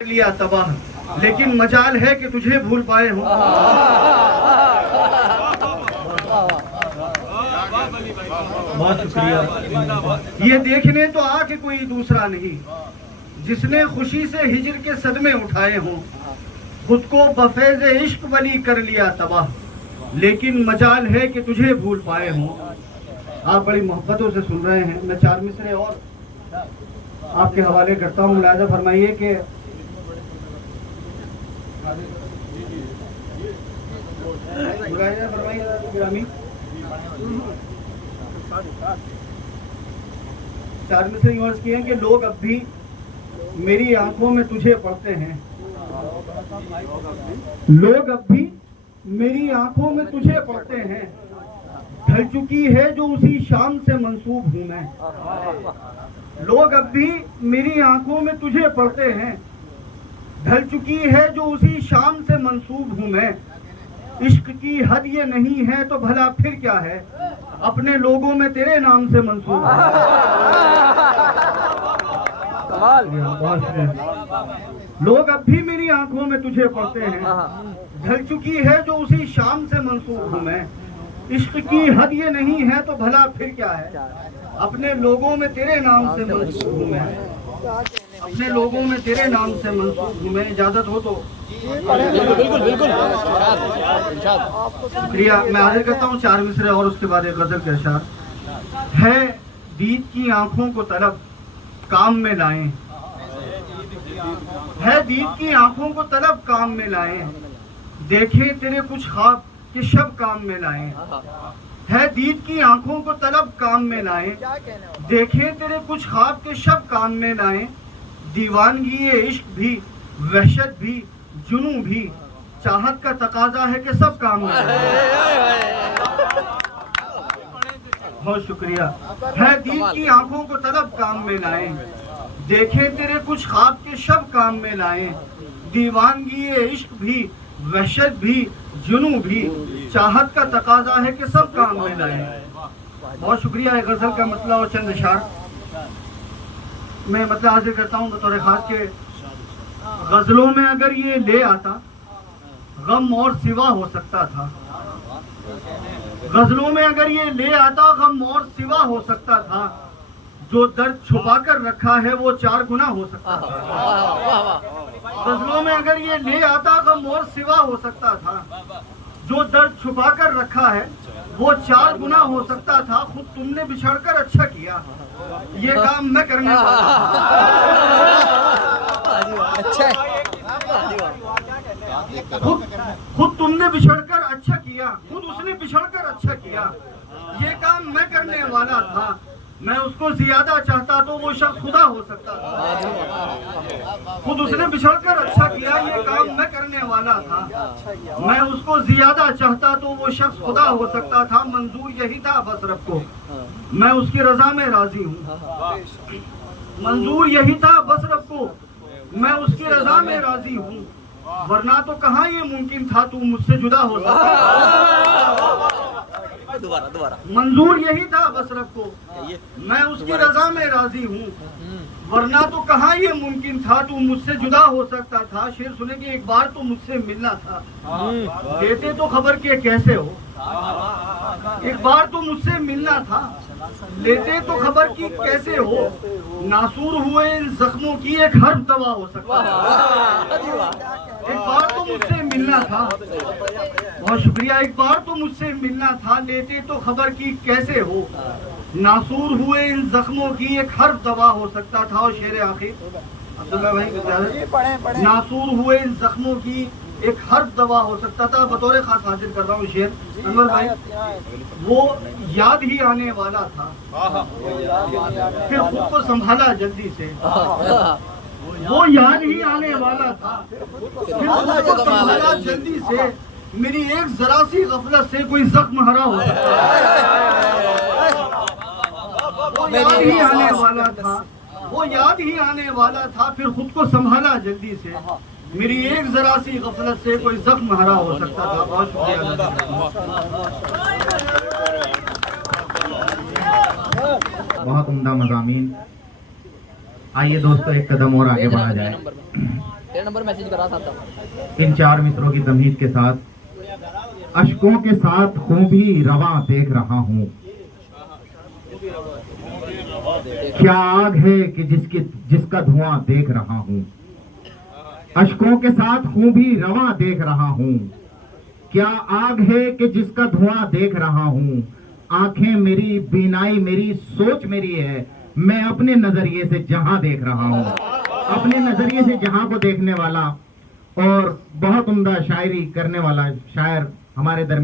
लिया तबाह, लेकिन मजाल है कि तुझे भूल पाए हो। बहुत शुक्रिया। ये देखने तो आ कि कोई दूसरा नहीं जिसने खुशी से हिजर के सदमे उठाए हों, खुद को बफैज़ इश्क वली कर लिया तबाह, लेकिन मजाल है कि तुझे भूल पाए हों। आप बड़ी मोहब्बतों से सुन रहे हैं। मैं चार मिसरे और आपके हवाले करता हूँ। मुलाज़ा फरमाइए कि चार मिसरे यूं अर्ज़ किए हैं कि लोग अब भी मेरी आंखों में तुझे पढ़ते हैं, लोग अब भी मेरी आंखों में तुझे पढ़ते हैं, ढल चुकी है जो उसी शाम से मंसूब हूँ मैं। लोग अब भी मेरी आंखों में तुझे पढ़ते हैं, ढल चुकी है जो उसी शाम से मंसूब हूँ मैं। इश्क की हद ये नहीं है तो भला फिर क्या है, अपने लोगों में तेरे नाम से मंसूब हूँ। लोग अब भी मेरी आंखों में तुझे पढ़ते हैं, ढल चुकी है जो उसी शाम से मंसूब हूँ मैं। इश्क की हद ये नहीं है तो भला फिर क्या है, अपने लोगों में तेरे नाम से मंसूब हूँ मैं, अपने लोगों में तेरे नाम से मंसूब हूँ मैं। इजाजत हो तो बिल्कुल बिल्कुल शुक्रिया। मैं आगे करता हूँ चार मिसरे और उसके बाद एक गजल के अशार। है दीद की आंखों को तलब काम में लाएं, है दीद की आंखों को तलब काम में लाएं, देखें तेरे कुछ ख्वाब के शब काम में लाएं। है दीद की आंखों को तलब काम में लाएं, देखें तेरे कुछ ख्वाब के शब काम में लाएं। दीवानगी ये इश्क भी, वहशत भी, जुनू भी, चाहत का तकाजा है कि सब काम में लाएं। बहुत शुक्रिया। है दीद की आंखों को तलब काम में लाएं, देखें तेरे कुछ ख्वाब के शब काम में लाएं। दीवानगी ये इश्क भी, वहशत भी, जुनू भी, चाहत का तकाजा है कि सब काम में लाएं। बहुत शुक्रिया। एक गजल का मतला और चंद इशार मैं मतलब हाजिर करता हूँ बतौर खास के। गजलों में अगर ये ले आता गम और सिवा हो सकता था, गजलों में अगर ये ले आता गम और सिवा हो सकता था, जो दर्द छुपा कर रखा है वो चार गुना हो सकता था। गजलों में अगर ये ले आता गम और सिवा हो सकता था, जो दर्द छुपा कर रखा है वो चार गुना हो सकता था। खुद तुमने बिछड़कर अच्छा किया, ये काम मैं करने वाला। खुद तुमने बिछड़कर अच्छा किया, खुद उसने बिछड़कर अच्छा किया, ये काम मैं करने वाला था। मैं उसको ज्यादा चाहता तो वो शख्स खुदा हो सकता था। खुद उसने बिछड़कर अच्छा किया, ये काम मैं करने वाला था। मैं उसको ज्यादा चाहता तो वो शख्स खुदा हो सकता था। मंजूर यही था बस रब को, मैं उसकी रजा में राजी हूँ। मंजूर यही था बस रब को, मैं उसकी रजा में राजी हूँ। वरना तो कहाँ ये मुमकिन था तू मुझसे जुदा हो सकता। दोबारा मंजूर यही था बस रब को, मैं उसकी रजा में राजी हूँ। वरना तो कहाँ ये मुमकिन था तू मुझसे जुदा हो सकता था। शेर सुने कि एक बार तो मुझसे मिलना था, देते तो खबर के कैसे हो। एक बार तो मुझसे मिलना था, लेते तो खबर की कैसे हो। नासूर हुए इन जख्मों की एक हर्फ दवा हो सकता है। एक बार तो मुझसे मिलना था। बहुत शुक्रिया। एक बार तो मुझसे मिलना था, लेते तो खबर की कैसे हो। नासूर हुए इन जख्मों की एक हर्फ दवा हो सकता था। और शेर आखिर अब्दुल्ला भाई, नासूर हुए इन जख्मों की एक हर्फ दवा हो सकता था। बतौर खास हाजिर कर रहा हूँ शेर अनवर भाई। वो याद ही आने वाला था, फिर खुद को संभाला जल्दी से। वो याद ही आने वाला था, फिर खुद को संभाला जल्दी से। मेरी एक जरा सी गफलत से कोई जख्म हरा हो सकता है। वो याद ही आने वाला था, वो याद ही आने वाला था, फिर खुद को संभाला जल्दी से। मेरी एक जरा सी गफलत से कोई जख्म हरा हो सकता था। बहुत शुक्रिया। बहुत उम्दा मज़ामीन। आइए दोस्तों एक कदम और आगे बढ़ा जाए। तेरा नंबर मैसेज करा था तब। इन चार मित्रों की तमहीद के साथ अशकों के साथ खून भी रवा देख रहा हूँ। क्या आग है कि जिसका धुआं देख रहा हूँ। अशकों के साथ खून भी रवा देख रहा हूँ। क्या आग है कि जिसका धुआं देख रहा हूँ। आंखें मेरी, बीनाई मेरी, सोच मेरी है। मैं अपने नजरिए से जहां देख रहा हूँ। अपने नजरिए से जहां को देखने वाला और बहुत उम्दा शायरी करने वाला शायर हमारे दरमियान